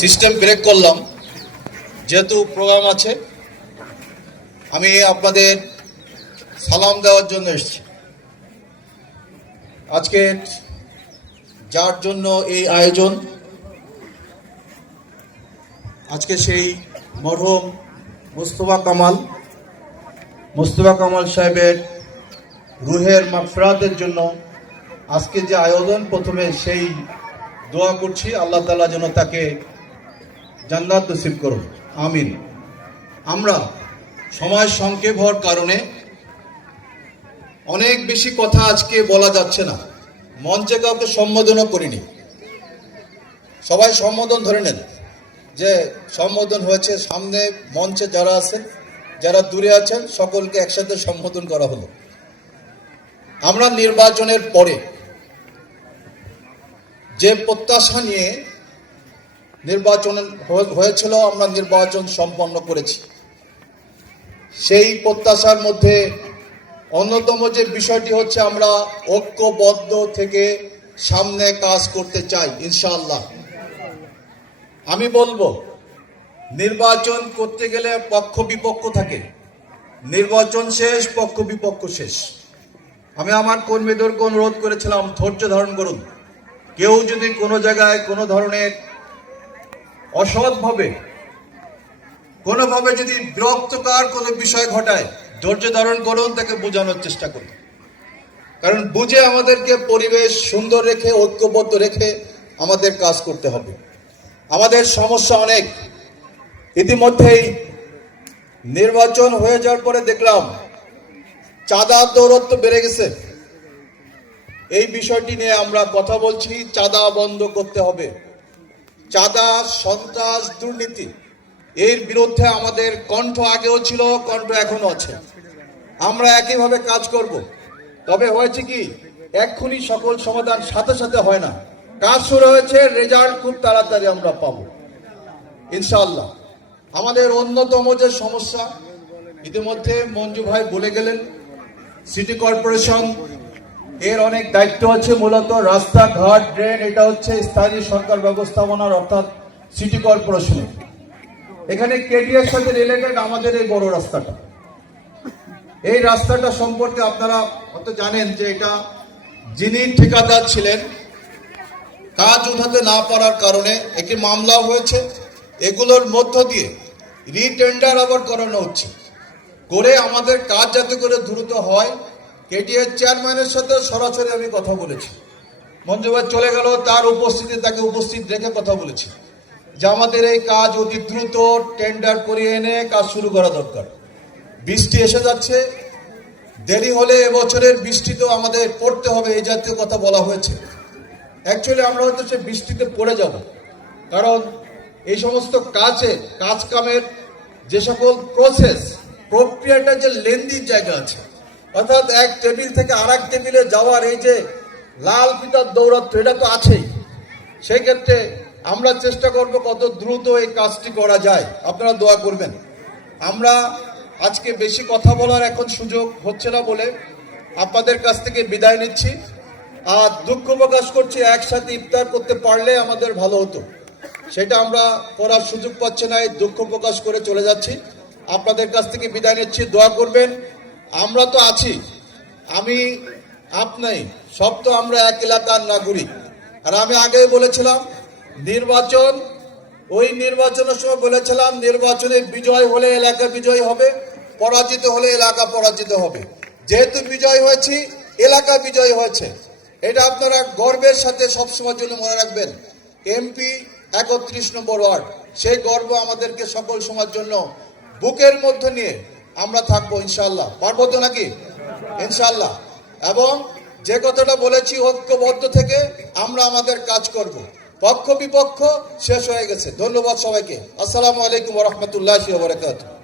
System break করলাম, যেহেতু programme আছে। আমি আপনাদের সালাম দেওয়ার জন্য এসেছি। আজকে যার জন্য এই আয়োজন, আজকে সেই মরহুম মুস্তফা কামাল সাহেবের রুহের মাগফিরাতের জন্য আজকে যে আয়োজন, প্রথমে সেই দোয়া করছি আল্লাহ তাআলা যেন তাকে জান্নাত নসিব করুন, আমিন। আমরা সময় সংক্ষেপ হওয়ার কারণে অনেক বেশি কথা আজকে বলা যাচ্ছে না। মঞ্চে কাউকে সম্বোধনও করিনি, সবাই সম্বোধন ধরে নেন যে সম্বোধন হয়েছে। সামনে মঞ্চে যারা আছেন, যারা দূরে আছেন, সকলকে একসাথে সম্বোধন করা হলো। আমরা নির্বাচনের পরে যে প্রত্যাশা নিয়ে নির্বাচন হয়েছিল, আমরা নির্বাচন সম্পন্ন করেছি। সেই প্রত্যাশার মধ্যে অন্যতম যে বিষয়টি হচ্ছে, আমরা ঐক্যবদ্ধ থেকে সামনে কাজ করতে চাই ইনশাআল্লাহ। আমি বলবো, নির্বাচন করতে গেলে পক্ষ বিপক্ষ থাকে, নির্বাচন শেষ, পক্ষ বিপক্ষ শেষ। আমি আমার কর্মীদেরকে অনুরোধ করেছিলাম, ধৈর্য ধারণ করুন। কেউ যদি কোনো জায়গায় কোনো ধরনের অসৎভাবে কোনোভাবে যদি বিরক্তকর কোনো বিষয় ঘটায়, ধৈর্য ধারণ করুন, তাকে বোঝানোর চেষ্টা করুন। কারণ বুঝে আমাদেরকে পরিবেশ সুন্দর রেখে, ঐক্যবদ্ধ রেখে আমাদের কাজ করতে হবে। আমাদের সমস্যা অনেক। ইতিমধ্যেই নির্বাচন হয়ে যাওয়ার পরে দেখলাম চাঁদা দৌরত্ব বেড়ে গেছে। এই বিষয়টি নিয়ে আমরা কথা বলছি। চাঁদা বন্ধ করতে হবে। চাঁদা, সন্ত্রাস, দুর্নীতি, এর বিরুদ্ধে আমাদের কণ্ঠ আগেও ছিল, কণ্ঠ এখনো আছে। আমরা একইভাবে কাজ করব। তবে হয়েছে কি, এক্ষুনি সকল সমাধান সাথে সাথে হয় না। কাজ শুরু হয়েছে, রেজাল্ট খুব তাড়াতাড়ি আমরা পাবো ইনশাআল্লাহ। আমাদের অন্যতম যে সমস্যা, ইতিমধ্যে মঞ্জু ভাই বলে গেলেন, সিটি কর্পোরেশন এর অনেক দায়িত্ব আছে। মূলত রাস্তাঘাট, ড্রেন, এটা হচ্ছে স্থানীয় সরকার ব্যবস্থাপনার, অর্থাৎ সিটি কর্পোরেশনের। এখানে কেডিএর সাথে রিলেটেড আমাদের এই বড় রাস্তাটা, এই রাস্তাটা সম্পর্কে আপনারা হয়তো জানেন যে এটা যিনি ঠিকাদার ছিলেন, কাজ উঠাতে না পারার কারণে একটি মামলা হয়েছে। এগুলোর মধ্য দিয়ে রিটেন্ডার আবার করানো হচ্ছে, করে আমাদের কাজ যাতে করে দ্রুত হয়। কেটিএর চেয়ারম্যানের সাথে সরাসরি আমি কথা বলেছি। মঞ্জু ভাই চলে গেল, তার উপস্থিতি, তাকে উপস্থিত রেখে কথা বলেছি যে আমাদের এই কাজ অতি দ্রুত টেন্ডার করিয়ে এনে কাজ শুরু করা দরকার। বৃষ্টি এসে যাচ্ছে, দেরি হলে এবছরের বৃষ্টি তো আমাদের পড়তে হবে, এই জাতীয় কথা বলা হয়েছে। অ্যাকচুয়ালি আমরা হয়তো সে বৃষ্টিতে পড়ে যাব, কারণ এই সমস্ত কাজ কামের যে সকল প্রক্রিয়াটা যে লেন্দির জায়গা আছে, অর্থাৎ এক টেবিল থেকে আরেক টেবিলে যাওয়ার এই যে লাল ফিতার দৌরাত্ম, এটা তো আছেই। সেই ক্ষেত্রে আমরা চেষ্টা করব কত দ্রুত এই কাজটি করা যায়। আপনারা দোয়া করবেন। আমরা আজকে বেশি কথা বলার এখন সুযোগ হচ্ছে না বলে আপনাদের কাছ থেকে বিদায় নিচ্ছি। আর দুঃখ প্রকাশ করছি, একসাথে ইফতার করতে পারলে আমাদের ভালো হতো, সেটা আমরা করার সুযোগ পাচ্ছি না। এই দুঃখ প্রকাশ করে চলে যাচ্ছি, আপনাদের কাছ থেকে বিদায় নিচ্ছি। দোয়া করবেন। আমরা তো আছি, আমি, আপনি, সব তো আমরা এক এলাকার নাগরিক। আর আমি আগেই বলেছিলাম, নির্বাচন, ওই নির্বাচনের সময় বলেছিলাম, নির্বাচনের বিজয় হলে এলাকা বিজয় হবে, পরাজিত হলে এলাকা পরাজিত হবে। যেহেতু বিজয় হয়েছি, এলাকা বিজয় হয়েছে, এটা আপনারা গর্বের সাথে সবসময়ের জন্য মনে রাখবেন। এমপি 31 নম্বর ওয়ার্ড, সেই গর্ব আমাদেরকে সকল সময়ের জন্য বুকের মধ্যে নিয়ে আমরা থাকবো ইনশাআল্লাহ। পারবো তো নাকি? ইনশাআল্লাহ। এবং যে কথাটা বলেছি, ঐক্যবদ্ধ থেকে আমরা আমাদের কাজ করব। পক্ষ বিপক্ষ শেষ হয়ে গেছে। ধন্যবাদ সবাইকে। আসসালামু আলাইকুম ওয়া রাহমাতুল্লাহি ওয়া বারাকাতুহু।